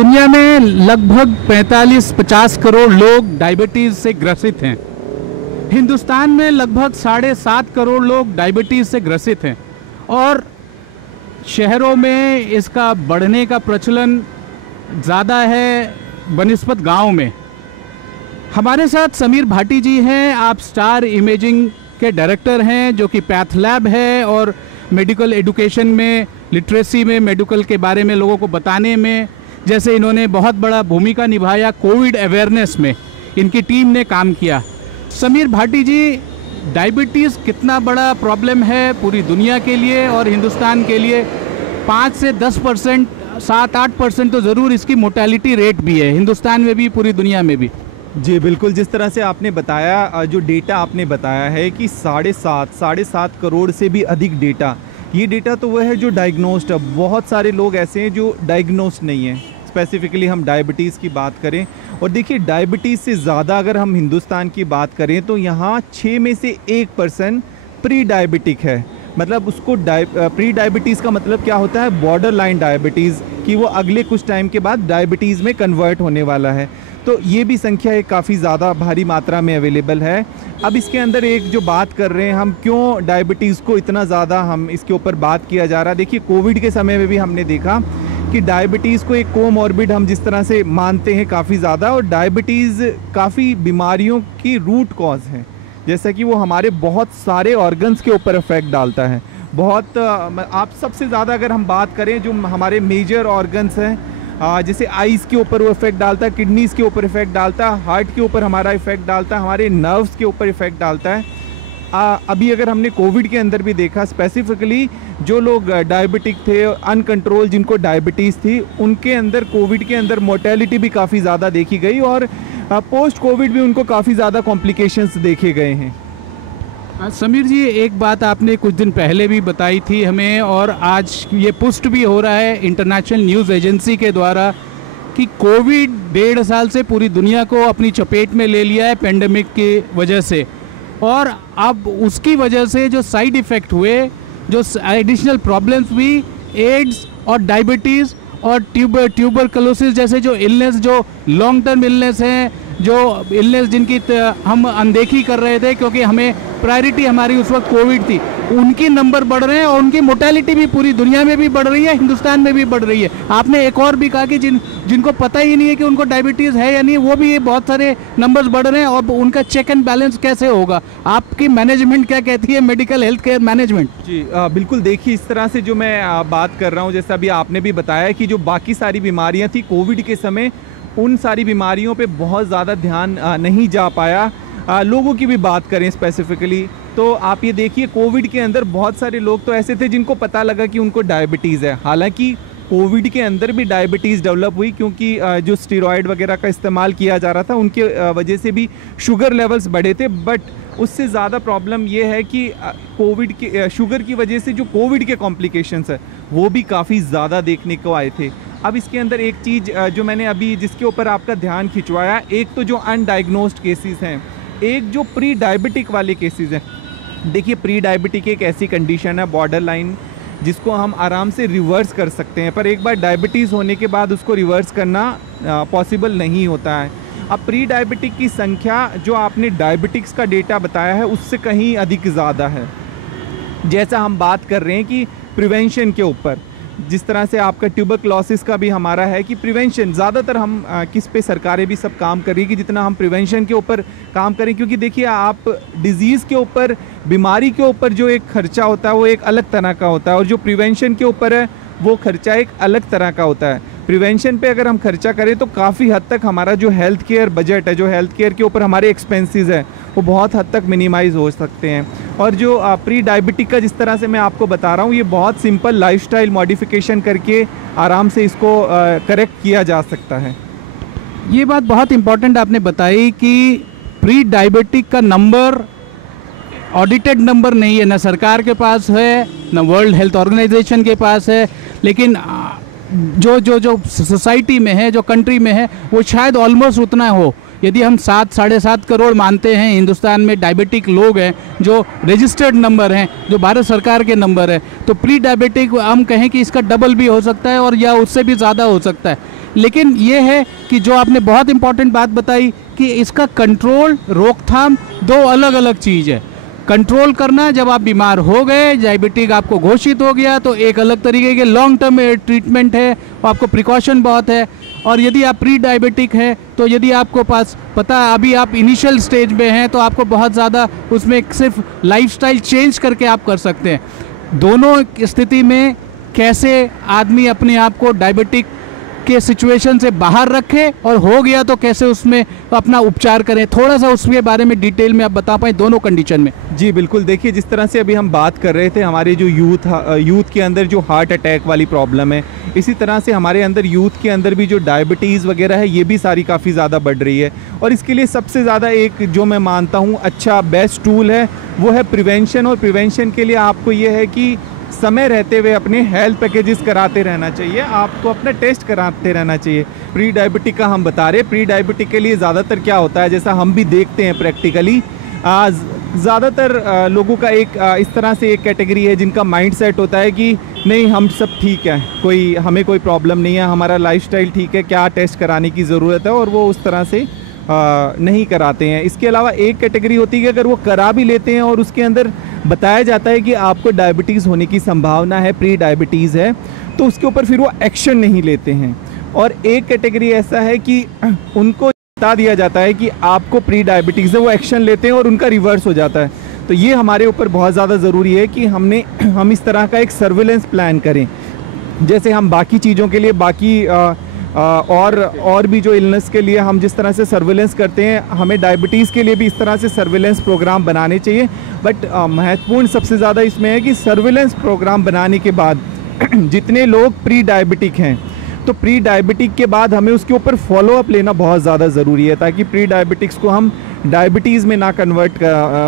दुनिया में लगभग 45-50 करोड़ लोग डायबिटीज़ से ग्रसित हैं। हिंदुस्तान में लगभग 7.5 करोड़ लोग डायबिटीज़ से ग्रसित हैं और शहरों में इसका बढ़ने का प्रचलन ज़्यादा है बनिस्बत गांव में। हमारे साथ समीर भाटी जी हैं, आप स्टार इमेजिंग के डायरेक्टर हैं जो कि पैथ लैब है और मेडिकल एजुकेशन में, लिटरेसी में, मेडिकल के बारे में लोगों को बताने में, जैसे इन्होंने बहुत बड़ा भूमिका निभाया कोविड अवेयरनेस में, इनकी टीम ने काम किया। समीर भाटी जी, डायबिटीज़ कितना बड़ा प्रॉब्लम है पूरी दुनिया के लिए और हिंदुस्तान के लिए? 5 से 10%, 7-8% तो ज़रूर इसकी मोर्टेलिटी रेट भी है, हिंदुस्तान में भी, पूरी दुनिया में भी। जी बिल्कुल, जिस तरह से आपने बताया, जो डेटा आपने बताया है कि 7.5 करोड़ से भी अधिक डेटा, ये डेटा तो वह है जो डायग्नोस्ड है। बहुत सारे लोग ऐसे हैं जो डायग्नोस्ड नहीं हैं। स्पेसिफिकली हम डायबिटीज़ की बात करें, और देखिए डायबिटीज़ से ज़्यादा अगर हम हिंदुस्तान की बात करें तो यहाँ 6 में से 1% प्री डायबिटिक है। मतलब उसको प्री डायबिटीज़ का मतलब क्या होता है? बॉर्डर लाइन डायबिटीज़, कि वो अगले कुछ टाइम के बाद डायबिटीज़ में कन्वर्ट होने वाला है। तो ये भी संख्या एक काफ़ी ज़्यादा भारी मात्रा में अवेलेबल है। अब इसके अंदर एक जो बात कर रहे हैं हम, क्यों डायबिटीज़ को इतना ज़्यादा हम इसके ऊपर बात किया जा रहा है। देखिए कोविड के समय में भी हमने देखा कि डायबिटीज़ को एक कोमॉर्बिड हम जिस तरह से मानते हैं काफ़ी ज़्यादा, और डायबिटीज़ काफ़ी बीमारियों की रूट कॉज है, जैसा कि वो हमारे बहुत सारे ऑर्गन्स के ऊपर इफ़ेक्ट डालता है। बहुत आप सबसे ज़्यादा अगर हम बात करें जो हमारे मेजर ऑर्गन्स हैं, जैसे आइज़ के ऊपर वो इफ़ेक्ट डालता है, किडनीज़ के ऊपर इफ़ेक्ट डालता है, हार्ट के ऊपर हमारा इफ़ेक्ट डालता है, हमारे नर्व्स के ऊपर इफ़ेक्ट डालता है। अभी अगर हमने कोविड के अंदर भी देखा, स्पेसिफिकली जो लोग डायबिटिक थे, अनकंट्रोल जिनको डायबिटीज़ थी, उनके अंदर कोविड के अंदर मोर्टेलिटी भी काफ़ी ज़्यादा देखी गई और पोस्ट कोविड भी उनको काफ़ी ज़्यादा कॉम्प्लिकेशंस देखे गए हैं। समीर जी, एक बात आपने कुछ दिन पहले भी बताई थी हमें और आज ये पुष्ट भी हो रहा है इंटरनेशनल न्यूज़ एजेंसी के द्वारा कि कोविड 1.5 साल से पूरी दुनिया को अपनी चपेट में ले लिया है पेंडेमिक की वजह से, और अब उसकी वजह से जो साइड इफ़ेक्ट हुए, जो एडिशनल प्रॉब्लम्स भी, एड्स और डायबिटीज़ और ट्यूबरकुलोसिस जैसे जो इलनेस, जो लॉन्ग टर्म इलनेस हैं, जो इलनेस जिनकी हम अनदेखी कर रहे थे क्योंकि हमें प्रायोरिटी हमारी उस वक्त कोविड थी, उनकी नंबर बढ़ रहे हैं और उनकी मोर्टेलिटी भी पूरी दुनिया में भी बढ़ रही है, हिंदुस्तान में भी बढ़ रही है। आपने एक और भी कहा कि जिनको पता ही नहीं है कि उनको डायबिटीज़ है या नहीं, वो भी बहुत सारे नंबर्स बढ़ रहे हैं, और उनका चेक एंड बैलेंस कैसे होगा? आपकी मैनेजमेंट क्या कहती है, मेडिकल हेल्थ केयर मैनेजमेंट? जी बिल्कुल, देखिए इस तरह से जो मैं बात कर रहा हूँ, जैसा अभी आपने भी बताया कि जो बाकी सारी बीमारियाँ थी कोविड के समय, उन सारी बीमारियों पे बहुत ज़्यादा ध्यान नहीं जा पाया। लोगों की भी बात करें स्पेसिफिकली, तो आप ये देखिए कोविड के अंदर बहुत सारे लोग तो ऐसे थे जिनको पता लगा कि उनको डायबिटीज़ है। हालांकि कोविड के अंदर भी डायबिटीज़ डेवलप हुई क्योंकि जो स्टेरॉयड वगैरह का इस्तेमाल किया जा रहा था, उनके वजह से भी शुगर लेवल्स बढ़े थे। बट उससे ज़्यादा प्रॉब्लम ये है कि कोविड के शुगर की वजह से जो कोविड के कॉम्प्लिकेशंस है वो भी काफ़ी ज़्यादा देखने को आए थे। अब इसके अंदर एक चीज़ जो मैंने अभी जिसके ऊपर आपका ध्यान खिंचवाया, एक तो जो अनडायग्नोस्ड केसेस हैं, एक जो प्री डायबिटिक वाले केसेस हैं। देखिए प्री डायबिटिक एक ऐसी कंडीशन है, बॉर्डर लाइन, जिसको हम आराम से रिवर्स कर सकते हैं, पर एक बार डायबिटीज़ होने के बाद उसको रिवर्स करना पॉसिबल नहीं होता है। अब प्री डायबिटिक की संख्या जो आपने डायबिटिक्स का डेटा बताया है उससे कहीं अधिक ज़्यादा है। जैसा हम बात कर रहे हैं कि प्रिवेंशन के ऊपर, जिस तरह से आपका ट्यूबरकुलोसिस का भी हमारा है कि प्रिवेंशन, ज़्यादातर हम किस पे सरकारें भी सब काम कर रही है कि जितना हम प्रिवेंशन के ऊपर काम करें, क्योंकि देखिए आप डिज़ीज़ के ऊपर, बीमारी के ऊपर जो एक खर्चा होता है वो एक अलग तरह का होता है, और जो प्रिवेंशन के ऊपर है वो खर्चा एक अलग तरह का होता है। प्रिवेंशन पे अगर हम खर्चा करें तो काफ़ी हद तक हमारा जो हेल्थ केयर बजट है, जो हेल्थ केयर के ऊपर हमारे एक्सपेंसेस है, वो बहुत हद तक मिनिमाइज़ हो सकते हैं। और जो प्री डायबिटिक का जिस तरह से मैं आपको बता रहा हूँ, ये बहुत सिंपल लाइफस्टाइल मॉडिफिकेशन करके आराम से इसको करेक्ट किया जा सकता है। ये बात बहुत इम्पोर्टेंट आपने बताई कि प्री डायबिटिक का नंबर ऑडिटेड नंबर नहीं है, ना सरकार के पास है, ना वर्ल्ड हेल्थ ऑर्गेनाइजेशन के पास है, लेकिन जो सोसाइटी में है, जो कंट्री में है, वो शायद ऑलमोस्ट उतना हो। यदि हम 7-7.5 करोड़ मानते हैं हिंदुस्तान में डायबिटिक लोग हैं, जो रजिस्टर्ड नंबर हैं, जो भारत सरकार के नंबर है, तो प्री डायबिटिक हम कहें कि इसका डबल भी हो सकता है और या उससे भी ज़्यादा हो सकता है। लेकिन ये है कि जो आपने बहुत इंपॉर्टेंट बात बताई कि इसका कंट्रोल, रोकथाम दो अलग अलग चीज़ है। कंट्रोल करना, जब आप बीमार हो गए, डायबिटिक आपको घोषित हो गया, तो एक अलग तरीके के लॉन्ग टर्म ट्रीटमेंट है, आपको प्रिकॉशन बहुत है। और यदि आप प्री डायबिटिक हैं, तो यदि आपको पास पता अभी आप इनिशियल स्टेज में हैं, तो आपको बहुत ज़्यादा उसमें सिर्फ लाइफस्टाइल चेंज करके आप कर सकते हैं। दोनों स्थिति में कैसे आदमी अपने आप को डायबिटिक के सिचुएशन से बाहर रखे, और हो गया तो कैसे उसमें अपना उपचार करें, थोड़ा सा उसके बारे में डिटेल में आप बता पाएँ दोनों कंडीशन में। जी बिल्कुल, देखिए जिस तरह से अभी हम बात कर रहे थे, हमारे जो यूथ के अंदर जो हार्ट अटैक वाली प्रॉब्लम है, इसी तरह से हमारे अंदर यूथ के अंदर भी जो डायबिटीज़ वगैरह है, ये भी सारी काफ़ी ज़्यादा बढ़ रही है। और इसके लिए सबसे ज़्यादा एक जो मैं मानता हूँ अच्छा बेस्ट टूल है, वो है प्रिवेंशन। और प्रिवेंशन के लिए आपको ये है कि समय रहते हुए अपने हेल्थ पैकेजेस कराते रहना चाहिए, आपको अपना टेस्ट कराते रहना चाहिए। प्री डायबिटिक का हम बता रहे, प्री डायबिटिक के लिए ज़्यादातर क्या होता है, जैसा हम भी देखते हैं प्रैक्टिकली, ज़्यादातर लोगों का एक इस तरह से एक कैटेगरी है जिनका माइंड सेट होता है कि नहीं हम सब ठीक है, हमें कोई प्रॉब्लम नहीं है, हमारा लाइफस्टाइल ठीक है, क्या टेस्ट कराने की ज़रूरत है, और वो उस तरह से नहीं कराते हैं। इसके अलावा एक कैटेगरी होती है कि अगर वो करा भी लेते हैं और उसके अंदर बताया जाता है कि आपको डायबिटीज़ होने की संभावना है, प्री डायबिटीज़ है, तो उसके ऊपर फिर वो एक्शन नहीं लेते हैं। और एक कैटेगरी ऐसा है कि उनको बता दिया जाता है कि आपको प्री डायबिटीज़ है, वो एक्शन लेते हैं और उनका रिवर्स हो जाता है। तो ये हमारे ऊपर बहुत ज़्यादा ज़रूरी है कि हम इस तरह का एक सर्विलेंस प्लान करें, जैसे हम बाकी चीज़ों के लिए बाकी और भी जो इलनेस के लिए हम जिस तरह से सर्विलेंस करते हैं, हमें डायबिटीज़ के लिए भी इस तरह से सर्विलेंस प्रोग्राम बनाने चाहिए। बट महत्वपूर्ण सबसे ज़्यादा इसमें है कि सर्विलेंस प्रोग्राम बनाने के बाद जितने लोग प्री डायबिटिक हैं, तो प्री डायबिटिक के बाद हमें उसके ऊपर फॉलोअप लेना बहुत ज़्यादा ज़रूरी है, ताकि प्री डायबिटिक्स को हम डायबिटीज़ में ना कन्वर्ट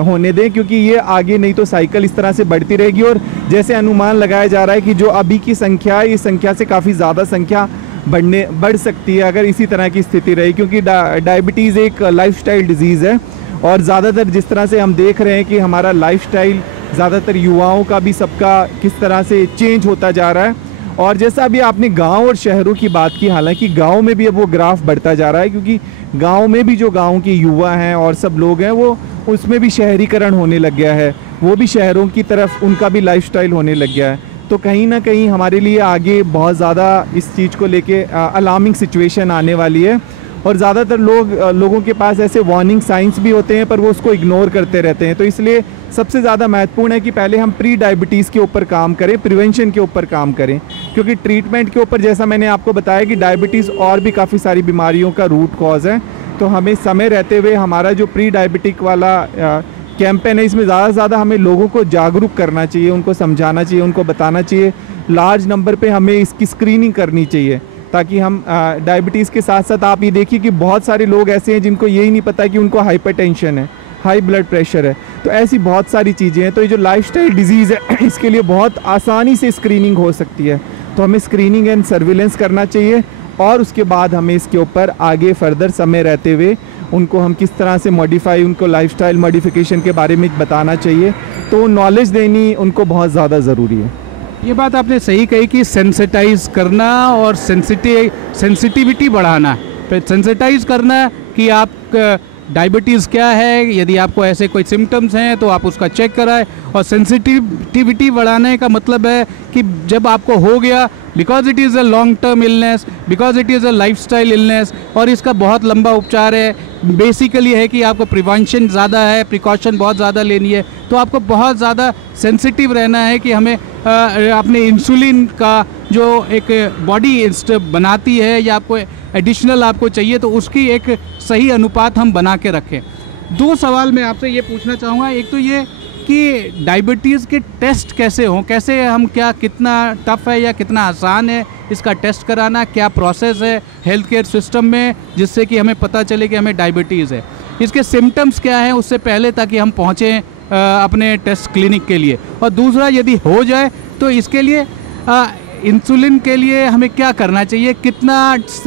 होने दें, क्योंकि ये आगे नहीं तो साइकिल इस तरह से बढ़ती रहेगी। और जैसे अनुमान लगाया जा रहा है कि जो अभी की संख्या है, इस संख्या से काफ़ी ज़्यादा संख्या बढ़ सकती है अगर इसी तरह की स्थिति रही, क्योंकि डायबिटीज़ एक लाइफस्टाइल डिजीज़ है। और ज़्यादातर जिस तरह से हम देख रहे हैं कि हमारा लाइफस्टाइल ज़्यादातर युवाओं का भी सबका किस तरह से चेंज होता जा रहा है। और जैसा अभी आपने गांव और शहरों की बात की, हालांकि गांव में भी अब वो ग्राफ बढ़ता जा रहा है, क्योंकि गांव में भी जो गांव के युवा हैं और सब लोग हैं, वो उसमें भी शहरीकरण होने लग गया है, वो भी शहरों की तरफ उनका भी लाइफस्टाइल होने लग गया है। तो कहीं ना कहीं हमारे लिए आगे बहुत ज़्यादा इस चीज़ को लेके अलार्मिंग सिचुएशन आने वाली है। और ज़्यादातर लोगों के पास ऐसे वार्निंग साइंस भी होते हैं, पर वो उसको इग्नोर करते रहते हैं। तो इसलिए सबसे ज़्यादा महत्वपूर्ण है कि पहले हम प्री डायबिटीज़ के ऊपर काम करें, प्रिवेंशन के ऊपर काम करें, क्योंकि ट्रीटमेंट के ऊपर जैसा मैंने आपको बताया कि डायबिटीज़ और भी काफ़ी सारी बीमारियों का रूट कॉज है। तो हमें समय रहते हुए हमारा जो प्री डायबिटिक वाला कैंपेन है, इसमें ज़्यादा से ज़्यादा हमें लोगों को जागरूक करना चाहिए, उनको समझाना चाहिए, उनको बताना चाहिए। लार्ज नंबर पे हमें इसकी स्क्रीनिंग करनी चाहिए, ताकि हम डायबिटीज़ के साथ साथ आप ये देखिए कि बहुत सारे लोग ऐसे हैं जिनको यही नहीं पता कि उनको हाइपरटेंशन है, हाई ब्लड प्रेशर है। तो ऐसी बहुत सारी चीज़ें हैं। तो ये जो लाइफस्टाइल डिजीज़ है, इसके लिए बहुत आसानी से स्क्रीनिंग हो सकती है। तो हमें स्क्रीनिंग एंड सर्विलेंस करना चाहिए, और उसके बाद हमें इसके ऊपर आगे फर्दर समय रहते हुए उनको हम किस तरह से मॉडिफाई, उनको लाइफस्टाइल मॉडिफिकेशन के बारे में बताना चाहिए। तो नॉलेज देनी उनको बहुत ज़्यादा ज़रूरी है। ये बात आपने सही कही कि सेंसिटाइज करना और सेंसिटिविटी बढ़ाना, सेंसिटाइज करना कि आप डायबिटीज़ क्या है, यदि आपको ऐसे कोई सिम्टम्स हैं तो आप उसका चेक कराएं। और सेंसिटिविटी बढ़ाने का मतलब है कि जब आपको हो गया, because it is a long term illness, because it is a lifestyle illness, और इसका बहुत लंबा उपचार है। बेसिकली है कि आपको प्रिवेंशन ज़्यादा है, प्रिकॉशन बहुत ज़्यादा लेनी है, तो आपको बहुत ज़्यादा सेंसिटिव रहना है कि हमें अपने इंसुलिन का जो एक बॉडी बनाती है या आपको एडिशनल आपको चाहिए, तो उसकी एक सही अनुपात हम बना के रखें। दो सवाल मैं आपसे ये पूछना चाहूँगा। एक तो ये कि डायबिटीज़ के टेस्ट कैसे हों, कैसे हम, क्या कितना टफ़ है या कितना आसान है इसका टेस्ट कराना, क्या प्रोसेस है हेल्थ केयर सिस्टम में जिससे कि हमें पता चले कि हमें डायबिटीज़ है, इसके सिम्टम्स क्या हैं उससे पहले, ताकि हम पहुँचें अपने टेस्ट क्लिनिक के लिए। और दूसरा, यदि हो जाए तो इसके लिए इंसुलिन के लिए हमें क्या करना चाहिए, कितना,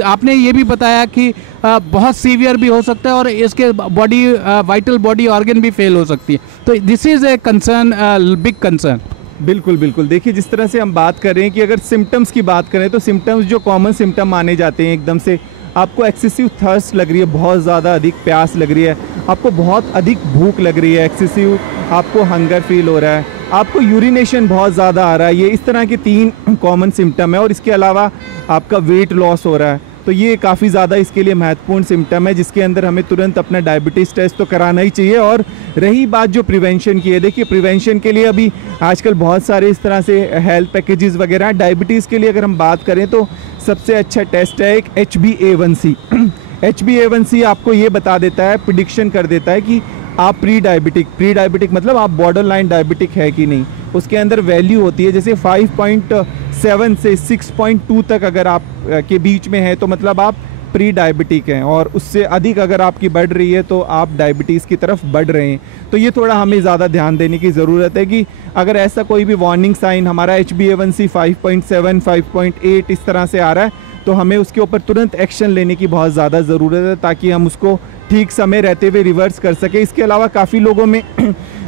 आपने ये भी बताया कि बहुत सीवियर भी हो सकता है और इसके वाइटल बॉडी ऑर्गन भी फेल हो सकती है। तो this is a concern, big concern. बिल्कुल बिल्कुल, देखिए जिस तरह से हम बात कर रहे हैं कि अगर सिम्टम्स की बात करें तो सिम्टम्स जो कॉमन सिम्टम माने जाते हैं, एकदम से आपको एक्सेसिव थर्स्ट लग रही है, बहुत ज़्यादा अधिक प्यास लग रही है, आपको बहुत अधिक भूख लग रही है, एक्सेसिव आपको हंगर फील हो रहा है, आपको यूरिनेशन बहुत ज़्यादा आ रहा है, ये इस तरह के 3 कॉमन सिम्टम है। और इसके अलावा आपका वेट लॉस हो रहा है, तो ये काफ़ी ज़्यादा इसके लिए महत्वपूर्ण सिम्टम है, जिसके अंदर हमें तुरंत अपना डायबिटीज़ टेस्ट तो कराना ही चाहिए। और रही बात जो प्रिवेंशन की है, देखिए प्रिवेंशन के लिए अभी आजकल बहुत सारे इस तरह से हेल्थ पैकेजेस वगैरह हैं। डायबिटीज़ के लिए अगर हम बात करें तो सबसे अच्छा टेस्ट है एक HbA1c। HbA1c आपको ये बता देता है, प्रिडिक्शन कर देता है कि आप प्री डायबिटिक मतलब आप बॉर्डर लाइन डायबिटिक है कि नहीं। उसके अंदर वैल्यू होती है, जैसे 5.7 से 6.2 तक अगर आप के बीच में है तो मतलब आप प्री डायबिटिक हैं, और उससे अधिक अगर आपकी बढ़ रही है तो आप डायबिटीज़ की तरफ बढ़ रहे हैं। तो ये थोड़ा हमें ज़्यादा ध्यान देने की ज़रूरत है कि अगर ऐसा कोई भी वार्निंग साइन हमारा HbA1c 5.7 5.8 इस तरह से आ रहा है तो हमें उसके ऊपर तुरंत एक्शन लेने की बहुत ज़्यादा ज़रूरत है, ताकि हम उसको ठीक समय रहते हुए रिवर्स कर सके। इसके अलावा काफ़ी लोगों में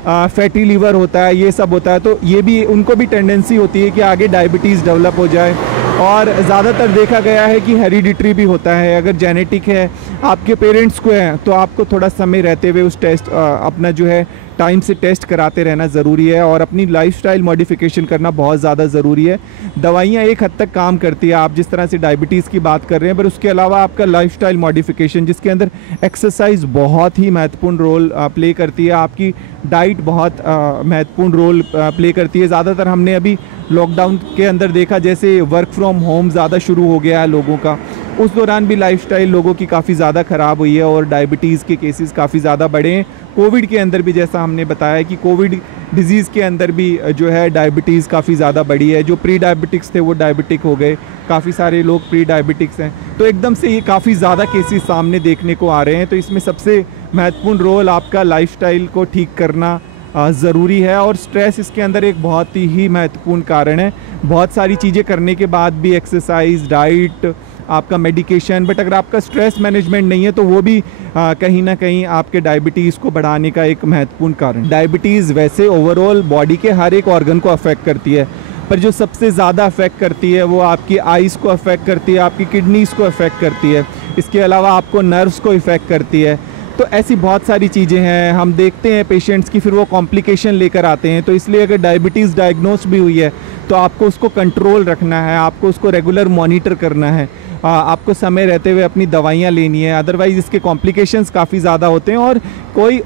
फैटी लीवर होता है, ये सब होता है, तो ये भी उनको भी टेंडेंसी होती है कि आगे डायबिटीज़ डेवलप हो जाए। और ज़्यादातर देखा गया है कि हेरिडिटरी भी होता है, अगर जेनेटिक है आपके पेरेंट्स को है तो आपको थोड़ा समय रहते हुए उस टेस्ट अपना जो है टाइम से टेस्ट कराते रहना ज़रूरी है, और अपनी लाइफस्टाइल मॉडिफिकेशन करना बहुत ज़्यादा ज़रूरी है। दवाइयाँ एक हद तक काम करती है, आप जिस तरह से डायबिटीज़ की बात कर रहे हैं, पर उसके अलावा आपका लाइफस्टाइल मॉडिफिकेशन, जिसके अंदर एक्सरसाइज बहुत ही महत्वपूर्ण रोल प्ले करती है, आपकी डाइट बहुत महत्वपूर्ण रोल प्ले करती है। ज़्यादातर हमने अभी लॉकडाउन के अंदर देखा, जैसे वर्क फ्रॉम होम ज़्यादा शुरू हो गया है लोगों का, उस दौरान भी लाइफस्टाइल लोगों की काफ़ी ज़्यादा ख़राब हुई है और डायबिटीज़ के केसेस काफ़ी ज़्यादा बढ़े हैं। कोविड के अंदर भी जैसा हमने बताया कि कोविड डिज़ीज़ के अंदर भी जो है डायबिटीज़ काफ़ी ज़्यादा बढ़ी है, जो प्री डायबिटिक्स थे वो डायबिटिक हो गए, काफ़ी सारे लोग प्री डायबिटिक्स हैं, तो एकदम से ये काफ़ी ज़्यादा केसेस सामने देखने को आ रहे हैं। तो इसमें सबसे महत्वपूर्ण रोल आपका लाइफस्टाइल को ठीक करना ज़रूरी है, और स्ट्रेस इसके अंदर एक बहुत ही महत्वपूर्ण कारण है। बहुत सारी चीज़ें करने के बाद भी, एक्सरसाइज, डाइट, आपका मेडिकेशन, बट अगर आपका स्ट्रेस मैनेजमेंट नहीं है तो वो भी कहीं ना कहीं आपके डायबिटीज़ को बढ़ाने का एक महत्वपूर्ण कारण। डायबिटीज़ वैसे ओवरऑल बॉडी के हर एक ऑर्गन को अफेक्ट करती है, पर जो सबसे ज़्यादा अफेक्ट करती है वो आपकी आइज़ को अफेक्ट करती है, आपकी किडनीज़ को अफेक्ट करती है, इसके अलावा आपको नर्व्स को इफ़ेक्ट करती है। तो ऐसी बहुत सारी चीज़ें हैं, हम देखते हैं पेशेंट्स की, फिर वो कॉम्प्लिकेशन लेकर आते हैं। तो इसलिए अगर डायबिटीज़ डायग्नोस भी हुई है तो आपको उसको कंट्रोल रखना है, आपको उसको रेगुलर मॉनिटर करना है, आपको समय रहते हुए अपनी दवाइयाँ लेनी है, अदरवाइज़ इसके कॉम्प्लिकेशंस काफ़ी ज़्यादा होते हैं। और कोई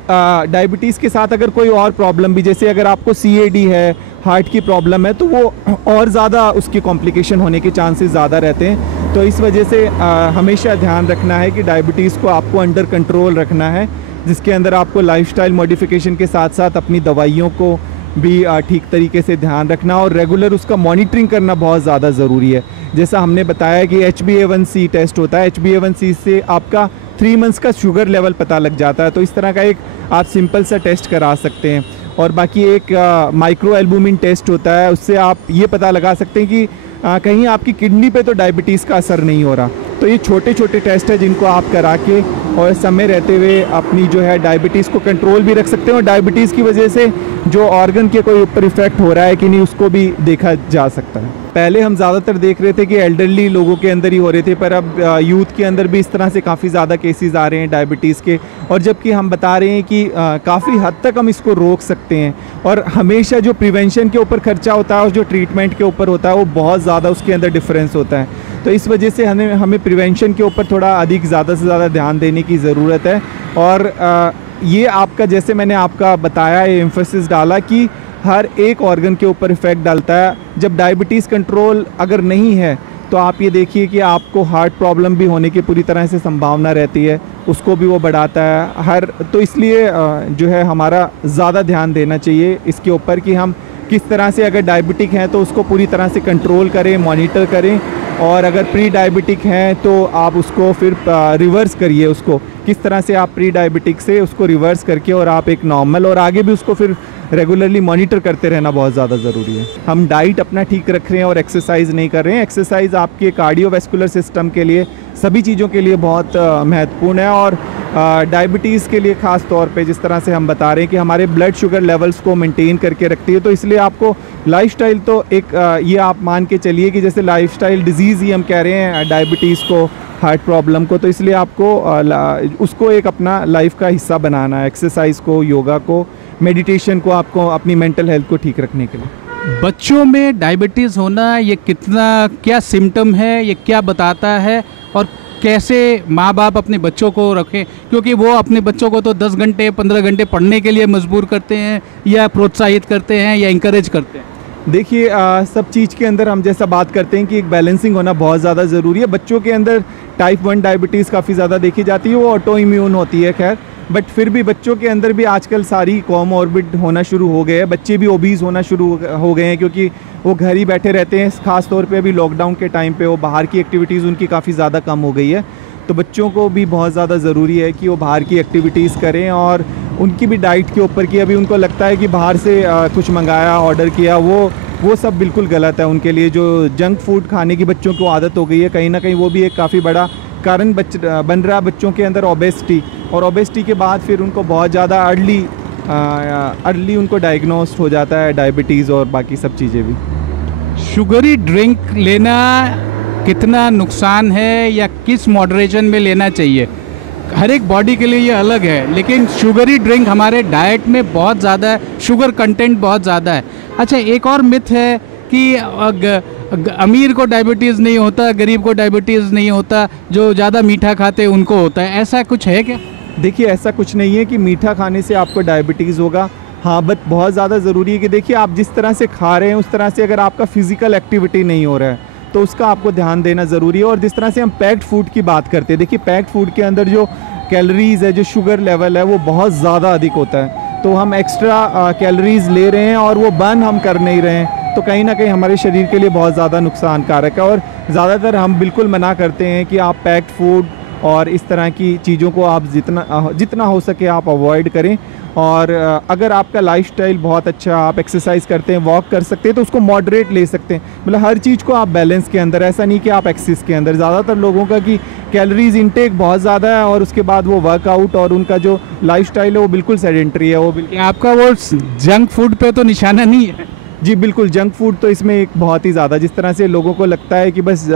डायबिटीज़ के साथ अगर कोई और प्रॉब्लम भी, जैसे अगर आपको CAD है, हार्ट की प्रॉब्लम है, तो वो और ज़्यादा उसके कॉम्प्लिकेशन होने के चांसेस ज़्यादा रहते हैं। तो इस वजह से हमेशा ध्यान रखना है कि डायबिटीज़ को आपको अंडर कंट्रोल रखना है, जिसके अंदर आपको लाइफस्टाइल मॉडिफिकेशन के साथ साथ अपनी दवाइयों को भी ठीक तरीके से ध्यान रखना और रेगुलर उसका मॉनिटरिंग करना बहुत ज़्यादा ज़रूरी है। जैसा हमने बताया कि HbA1c टेस्ट होता है, HbA1c से आपका 3 मंथ्स का शुगर लेवल पता लग जाता है, तो इस तरह का एक आप सिंपल सा टेस्ट करा सकते हैं। और बाकी एक माइक्रो एल्बुमिन टेस्ट होता है, उससे आप ये पता लगा सकते हैं कि कहीं आपकी किडनी पे तो डायबिटीज़ का असर नहीं हो रहा। तो ये छोटे छोटे टेस्ट है जिनको आप करा के और समय रहते हुए अपनी जो है डायबिटीज़ को कंट्रोल भी रख सकते हैं, और डायबिटीज़ की वजह से जो ऑर्गन के कोई ऊपर इफेक्ट हो रहा है कि नहीं उसको भी देखा जा सकता है। पहले हम ज़्यादातर देख रहे थे कि एल्डरली लोगों के अंदर ही हो रहे थे, पर अब यूथ के अंदर भी इस तरह से काफ़ी ज़्यादा केसेस आ रहे हैं डायबिटीज़ के, और जबकि हम बता रहे हैं कि काफ़ी हद तक हम इसको रोक सकते हैं। और हमेशा जो प्रिवेंशन के ऊपर खर्चा होता है और जो ट्रीटमेंट के ऊपर होता है वो बहुत ज़्यादा उसके अंदर डिफरेंस होता है। तो इस वजह से हमें प्रिवेंशन के ऊपर थोड़ा अधिक ज़्यादा से ज़्यादा ध्यान देने की ज़रूरत है। और ये आपका, जैसे मैंने आपका बताया, ये एम्फेसिस डाला कि हर एक ऑर्गन के ऊपर इफ़ेक्ट डालता है। जब डायबिटीज़ कंट्रोल अगर नहीं है तो आप ये देखिए कि आपको हार्ट प्रॉब्लम भी होने की पूरी तरह से संभावना रहती है, उसको भी वो बढ़ाता है तो इसलिए जो है हमारा ज़्यादा ध्यान देना चाहिए इसके ऊपर कि हम किस तरह से, अगर डायबिटिक हैं तो उसको पूरी तरह से कंट्रोल करें, मॉनिटर करें, और अगर प्री डायबिटिक हैं तो आप उसको फिर रिवर्स करिए, उसको किस तरह से आप प्री डायबिटिक से उसको रिवर्स करके और आप एक नॉर्मल, और आगे भी उसको फिर रेगुलरली मॉनिटर करते रहना बहुत ज़्यादा ज़रूरी है। हम डाइट अपना ठीक रख रहे हैं और एक्सरसाइज नहीं कर रहे हैं। एक्सरसाइज आपके कार्डियोवैस्कुलर सिस्टम के लिए, सभी चीज़ों के लिए बहुत महत्वपूर्ण है। और डायबिटीज़ के लिए ख़ास तौर पे जिस तरह से हम बता रहे हैं कि हमारे ब्लड शुगर लेवल्स को मेंटेन करके रखती है, तो इसलिए आपको लाइफस्टाइल तो एक ये आप मान के चलिए कि जैसे लाइफस्टाइल डिजीज़ ही हम कह रहे हैं डायबिटीज़ को, हार्ट प्रॉब्लम को, तो इसलिए आपको उसको एक अपना लाइफ का हिस्सा बनाना है। एक्सरसाइज को, योगा को, मेडिटेशन को, आपको अपनी मेंटल हेल्थ को ठीक रखने के लिए। बच्चों में डायबिटीज़ होना ये कितना, क्या सिम्टम है, ये क्या बताता है, और कैसे माँ बाप अपने बच्चों को रखें, क्योंकि वो अपने बच्चों को तो 10 घंटे 15 घंटे पढ़ने के लिए मजबूर करते हैं या प्रोत्साहित करते हैं या इंकरेज करते हैं। देखिए सब चीज़ के अंदर हम जैसा बात करते हैं कि एक बैलेंसिंग होना बहुत ज़्यादा ज़रूरी है। बच्चों के अंदर टाइप 1 डायबिटीज़ काफ़ी ज़्यादा देखी जाती है, वो ऑटो इम्यून होती है खैर, बट फिर भी बच्चों के अंदर भी आजकल सारी कोमॉर्बिड होना शुरू हो गए हैं। बच्चे भी ओबीज़ होना शुरू हो गए हैं क्योंकि वो घर ही बैठे रहते हैं। ख़ास तौर पे अभी लॉकडाउन के टाइम पे वो बाहर की एक्टिविटीज़ उनकी काफ़ी ज़्यादा कम हो गई है, तो बच्चों को भी बहुत ज़्यादा ज़रूरी है कि वो बाहर की एक्टिविटीज़ करें और उनकी भी डाइट के ऊपर कि अभी उनको लगता है कि बाहर से कुछ मंगाया, ऑर्डर किया, वो सब बिल्कुल गलत है उनके लिए। जो जंक फूड खाने की बच्चों को आदत हो गई है, कहीं ना कहीं वो भी एक काफ़ी बड़ा कारण बन रहा है बच्चों के अंदर ओबेसिटी, और ओबेसिटी के बाद फिर उनको बहुत ज़्यादा अर्ली उनको डायग्नोस्ट हो जाता है डायबिटीज़ और बाकी सब चीज़ें भी। शुगरी ड्रिंक लेना कितना नुकसान है या किस मॉडरेशन में लेना चाहिए? हर एक बॉडी के लिए ये अलग है, लेकिन शुगरी ड्रिंक हमारे डाइट में बहुत ज़्यादा है, शुगर कंटेंट बहुत ज़्यादा है। अच्छा, एक और मिथ है कि अमीर को डायबिटीज़ नहीं होता, गरीब को डायबिटीज़ नहीं होता, जो ज़्यादा मीठा खाते उनको होता है, ऐसा कुछ है क्या? देखिए ऐसा कुछ नहीं है कि मीठा खाने से आपको डायबिटीज़ होगा। हाँ, बट बहुत ज़्यादा ज़रूरी है कि देखिए आप जिस तरह से खा रहे हैं उस तरह से अगर आपका फिज़िकल एक्टिविटी नहीं हो रहा है तो उसका आपको ध्यान देना ज़रूरी है। और जिस तरह से हम पैक्ड फूड की बात करते हैं, देखिए पैक्ड फूड के अंदर जो कैलोरीज़ है, जो शुगर लेवल है, वो बहुत ज़्यादा अधिक होता है, तो हम एक्स्ट्रा कैलोरीज़ ले रहे हैं और वो बर्न हम कर नहीं रहे हैं, तो कहीं ना कहीं हमारे शरीर के लिए बहुत ज़्यादा नुकसानकारक है। और ज़्यादातर हम बिल्कुल मना करते हैं कि आप पैक्ड फूड और इस तरह की चीज़ों को आप जितना हो सके आप अवॉइड करें। और अगर आपका लाइफस्टाइल बहुत अच्छा, आप एक्सरसाइज करते हैं, वॉक कर सकते हैं, तो उसको मॉडरेट ले सकते हैं। मतलब हर चीज़ को आप बैलेंस के अंदर, ऐसा नहीं कि आप एक्सेस के अंदर। ज़्यादातर लोगों का कि कैलोरीज इनटेक बहुत ज़्यादा है और उसके बाद वो वर्कआउट और उनका जो लाइफस्टाइल है वो बिल्कुल सेडेंटरी है। वो आपका वो जंक फूड पे तो निशाना नहीं है? जी बिल्कुल, जंक फूड तो इसमें एक बहुत ही ज़्यादा, जिस तरह से लोगों को लगता है कि बस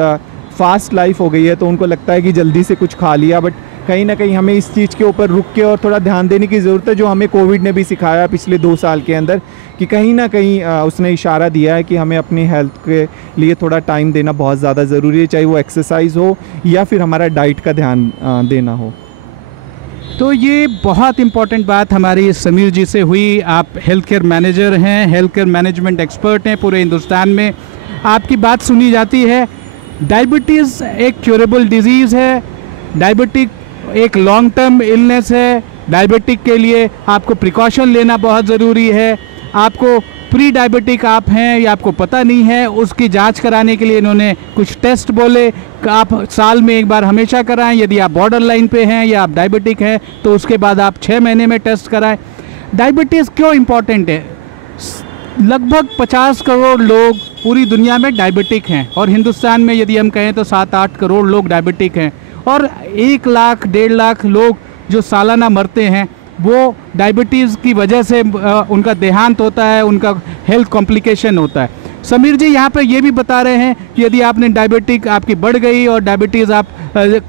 फास्ट लाइफ हो गई है तो उनको लगता है कि जल्दी से कुछ खा लिया, बट कहीं ना कहीं हमें इस चीज़ के ऊपर रुक के और थोड़ा ध्यान देने की ज़रूरत है, जो हमें कोविड ने भी सिखाया पिछले 2 साल के अंदर, कि कहीं ना कहीं उसने इशारा दिया है कि हमें अपनी हेल्थ के लिए थोड़ा टाइम देना बहुत ज़्यादा ज़रूरी है, चाहे वो एक्सरसाइज हो या फिर हमारा डाइट का ध्यान देना हो। तो ये बहुत इम्पॉर्टेंट बात हमारी समीर जी से हुई। आप हेल्थ केयर मैनेजर हैं, हेल्थ केयर मैनेजमेंट एक्सपर्ट हैं, पूरे हिंदुस्तान में आपकी बात सुनी जाती है। डायबिटीज़ एक क्योरेबल डिजीज़ है, डायबिटिक एक लॉन्ग टर्म इलनेस है, डायबिटिक के लिए आपको प्रिकॉशन लेना बहुत ज़रूरी है। आपको प्री डायबिटिक आप हैं या आपको पता नहीं है, उसकी जांच कराने के लिए इन्होंने कुछ टेस्ट बोले, आप साल में एक बार हमेशा कराएं। यदि आप बॉर्डर लाइन पे हैं या आप डायबिटिक हैं तो उसके बाद आप 6 महीने में टेस्ट कराएं। डायबिटीज़ क्यों इम्पॉर्टेंट है? लगभग 50 करोड़ लोग पूरी दुनिया में डायबिटिक हैं और हिंदुस्तान में यदि हम कहें तो 7-8 करोड़ लोग डायबिटिक हैं, और 1 लाख 1.5 लाख लोग जो सालाना मरते हैं वो डायबिटीज़ की वजह से उनका देहांत होता है, उनका हेल्थ कॉम्प्लिकेशन होता है। समीर जी यहाँ पे ये भी बता रहे हैं कि यदि आपने डायबिटिक आपकी बढ़ गई और डायबिटीज़ आप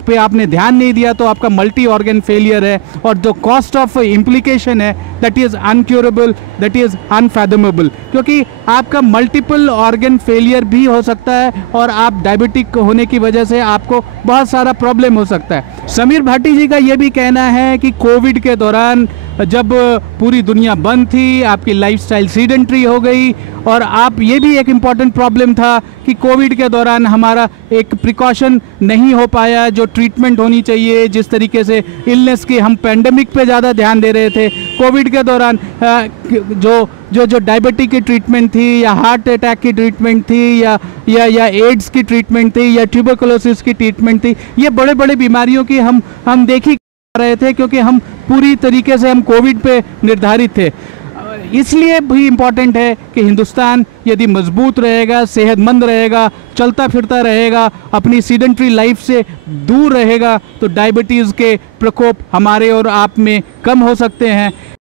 पे आपने ध्यान नहीं दिया तो आपका मल्टी ऑर्गन फेलियर है, और जो कॉस्ट ऑफ इम्प्लीकेशन है that is अनक्योरेबल, that is unfathomable, क्योंकि आपका मल्टीपल ऑर्गन फेलियर भी हो सकता है और आप डायबिटिक होने की वजह से आपको बहुत सारा प्रॉब्लम हो सकता है। समीर भाटी जी का ये भी कहना है कि कोविड के दौरान जब पूरी दुनिया बंद थी, आपकी लाइफस्टाइल सीडेंट्री हो गई, और आप ये भी एक इम्पॉर्टेंट प्रॉब्लम था कि कोविड के दौरान हमारा एक प्रिकॉशन नहीं हो पाया, जो ट्रीटमेंट होनी चाहिए, जिस तरीके से इलनेस की हम पेंडेमिक पे ज़्यादा ध्यान दे रहे थे, कोविड के दौरान जो डायबिटिक की ट्रीटमेंट थी या हार्ट अटैक की ट्रीटमेंट थी या एड्स की ट्रीटमेंट थी या ट्यूबरकुलोसिस की ट्रीटमेंट थी, ये बड़े बड़े बीमारियों की हम देख ही रहे थे क्योंकि हम पूरी तरीके से हम कोविड पे निर्धारित थे। इसलिए भी इम्पॉर्टेंट है कि हिंदुस्तान यदि मजबूत रहेगा, सेहतमंद रहेगा, चलता फिरता रहेगा, अपनी सीडेंट्री लाइफ से दूर रहेगा, तो डायबिटीज़ के प्रकोप हमारे और आप में कम हो सकते हैं।